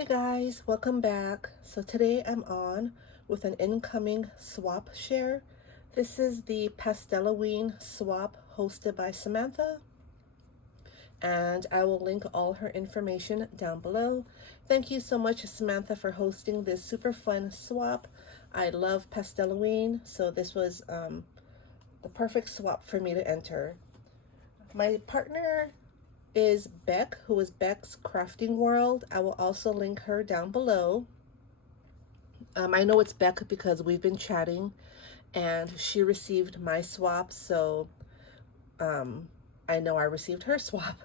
Hey guys, welcome back. So today I'm on with an incoming swap share. This is the Pasteloween Swap hosted by Samantha, and I will link all her information down below. Thank you so much, Samantha, for hosting this super fun swap. I love Pasteloween, so this was the perfect swap for me to enter. My partner is Beck, who is Beck's Crafting World. I will also link her down below. I know it's Beck because we've been chatting and she received my swap, so I know I received her swap.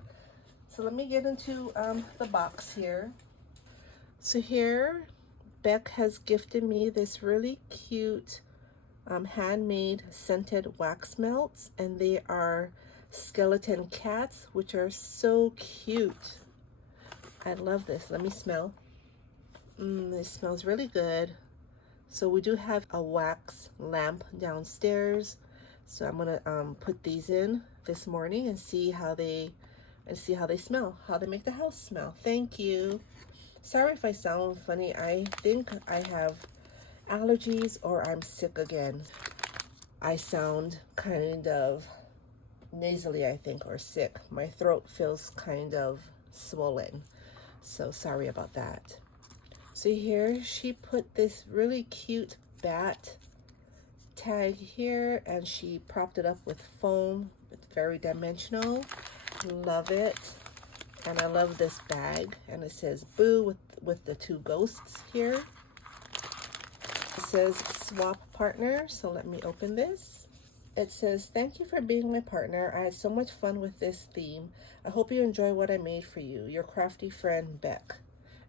So let me get into the box here. So here, Beck has gifted me this really cute handmade scented wax melts, and they are skeleton cats, which are so cute. I love this. Let me smell. This smells really good. So we do have a wax lamp downstairs, so I'm gonna put these in this morning and see how they smell, how they make the house smell. Thank you. Sorry if I sound funny. I think I have allergies or I'm sick again. I sound kind of nasally, I think, or sick. My throat feels kind of swollen, so sorry about that. So here she put this really cute bat tag here, and she propped it up with foam. It's very dimensional. Love it. And I love this bag, and it says boo with the two ghosts here. It says swap partner, so let me open this. It says, thank you for being my partner. I had so much fun with this theme. I hope you enjoy what I made for you. Your crafty friend, Beck.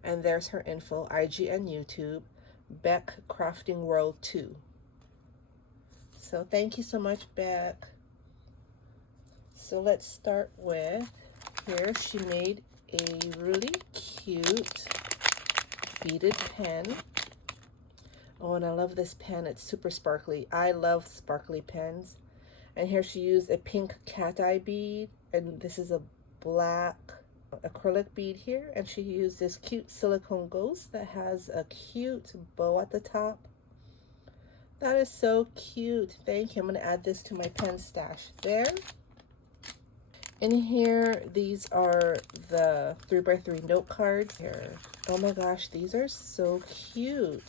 And there's her info, IG and YouTube, Beck Crafting World 2. So thank you so much, Beck. So let's start with, here she made a really cute beaded pen. Oh, and I love this pen. It's super sparkly. I love sparkly pens. And here she used a pink cat eye bead, and this is a black acrylic bead here. And she used this cute silicone ghost that has a cute bow at the top. That is so cute. Thank you. I'm going to add this to my pen stash there. In here, these are the 3x3 note cards here. Oh my gosh, these are so cute.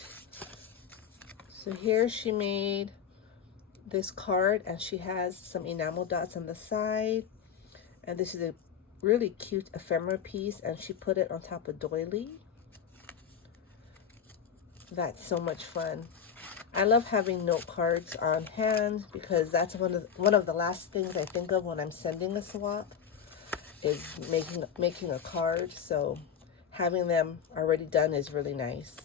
So here she made this card, and she has some enamel dots on the side, and this is a really cute ephemera piece, and she put it on top of doily. That's so much fun. I love having note cards on hand because that's one of the last things I think of when I'm sending a swap is making a card. So having them already done is really nice.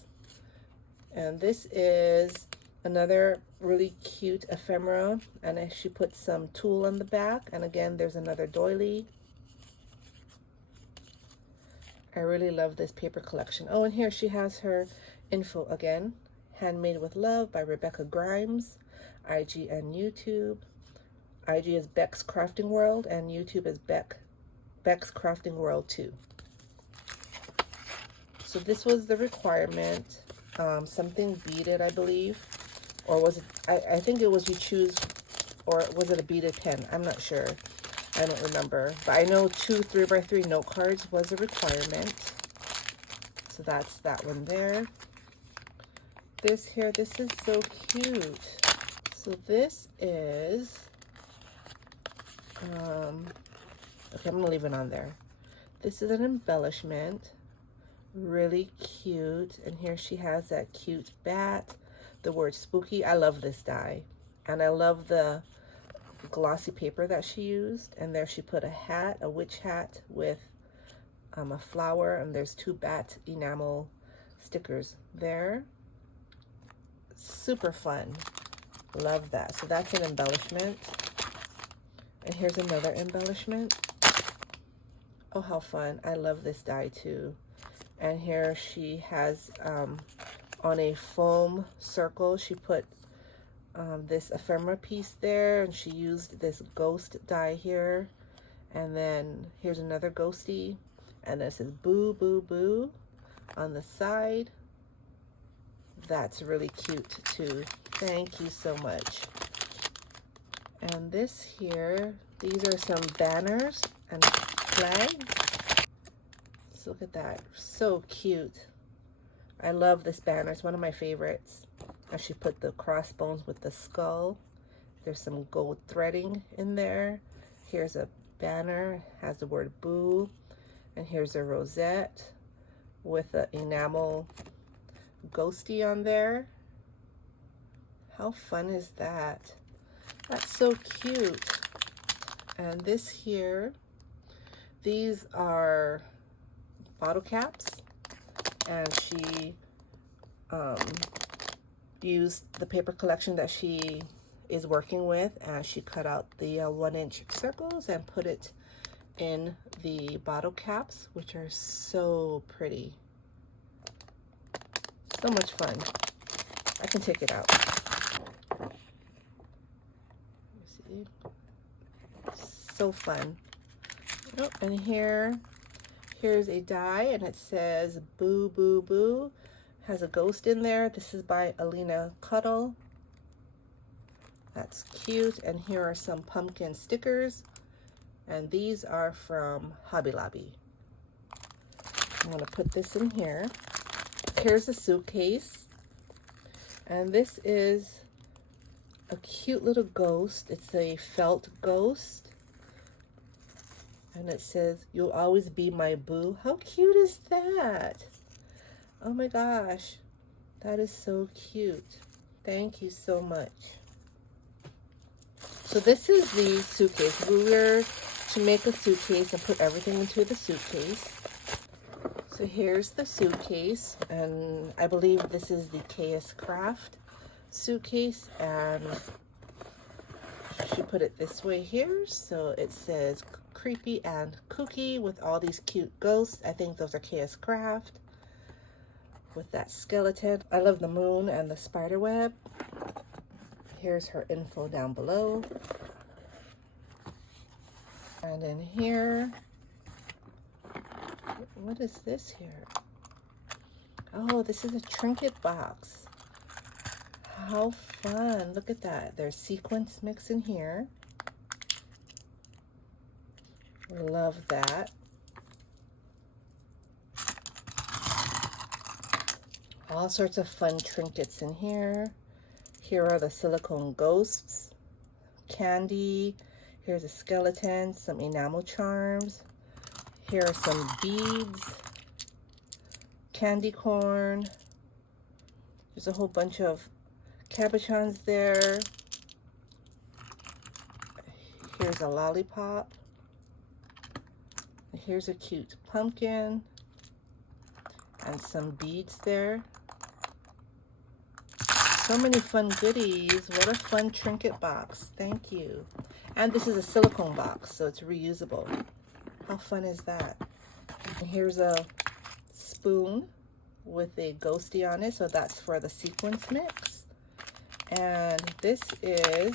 And this is another really cute ephemera, and she put some tulle on the back, and again there's another doily. I really love this paper collection. Oh, and here she has her info again. Handmade with Love by Rebecca Grimes, IG and YouTube. IG is Beck's Crafting World, and YouTube is Beck's Crafting World 2. So this was the requirement. Something beaded, I believe, or was it, I think it was you choose, or was it a beaded pen? I'm not sure. I don't remember, but I know 2 3x3 note cards was a requirement. So that's that one there. This here, this is so cute. So this is, okay, I'm gonna leave it on there. This is an embellishment. Really cute, and here she has that cute bat, the word spooky. I love this die, and I love the glossy paper that she used. And there she put a hat, a witch hat with a flower, and there's 2 bat enamel stickers there. Super fun. Love that. So that's an embellishment, and here's another embellishment. Oh, how fun. I love this die too. And here she has, on a foam circle, she put this ephemera piece there, and she used this ghost die here. And then here's another ghosty, and it says boo, boo, boo. on the side. That's really cute too. Thank you so much. And this here, these are some banners and flags. So look at that, so cute. I love this banner, it's one of my favorites. And she put the crossbones with the skull. There's some gold threading in there. Here's a banner, has the word boo. And here's a rosette with an enamel ghosty on there. How fun is that? That's so cute. And this here, these are bottle caps, and she used the paper collection that she is working with, and she cut out the 1-inch circles and put it in the bottle caps, which are so pretty. So much fun. I can take it out. See? So fun. Oh, and here's a die, and it says boo boo boo. Has a ghost in there. This is by Alina Cuddle. That's cute. And here are some pumpkin stickers, and these are from Hobby Lobby. I'm gonna put this in here. Here's a suitcase, and this is a cute little ghost. It's a felt ghost, and it says, "You'll always be my boo." How cute is that? Oh my gosh, that is so cute. Thank you so much. So this is the suitcase. We were to make a suitcase and put everything into the suitcase. So here's the suitcase, and I believe this is the KS Craft suitcase, and she put it this way here. So it says creepy and kooky with all these cute ghosts. I think those are KS Craft with that skeleton. I love the moon and the spider web. Here's her info down below. And in here, what is this here? Oh, this is a trinket box. How fun. Look at that. There's sequins mixed in here. Love that. All sorts of fun trinkets in here. Here are the silicone ghosts, candy. Here's a skeleton, some enamel charms. Here are some beads, candy corn. There's a whole bunch of cabochons there. Here's a lollipop. Here's a cute pumpkin and some beads there. So many fun goodies. What a fun trinket box. Thank you. And this is a silicone box, so it's reusable. How fun is that? And here's a spoon with a ghosty on it, so that's for the sequence mix. And this is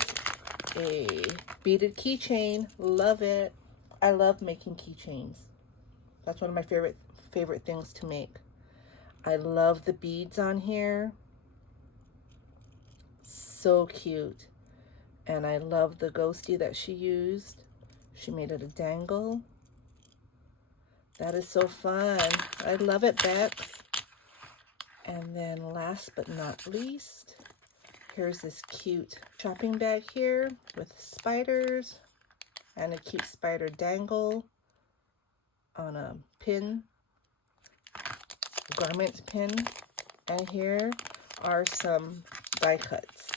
a beaded keychain. Love it. I love making keychains. That's one of my favorite things to make. I love the beads on here. So cute. And I love the ghosty that she used. She made it a dangle. That is so fun. I love it, Bex. And then last but not least, here's this cute shopping bag here with spiders and a cute spider dangle on a pin, garment pin. And here are some die cuts.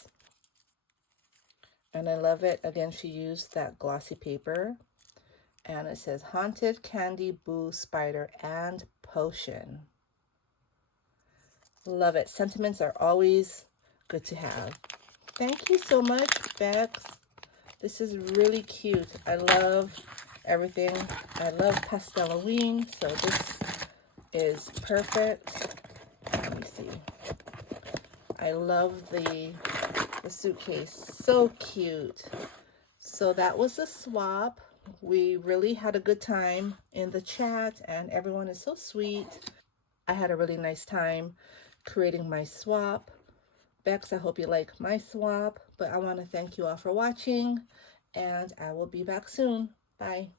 And I love it. Again, she used that glossy paper. And it says Haunted Candy Boo Spider and Potion. Love it. Sentiments are always good to have. Thank you so much, Bex. This is really cute. I love everything. I love Pasteloween, so this is perfect. Let me see. I love the suitcase. So cute. So that was the swap. We really had a good time in the chat, and everyone is so sweet. I had a really nice time creating my swap. Bex, I hope you like my swap, but I want to thank you all for watching, and I will be back soon. Bye.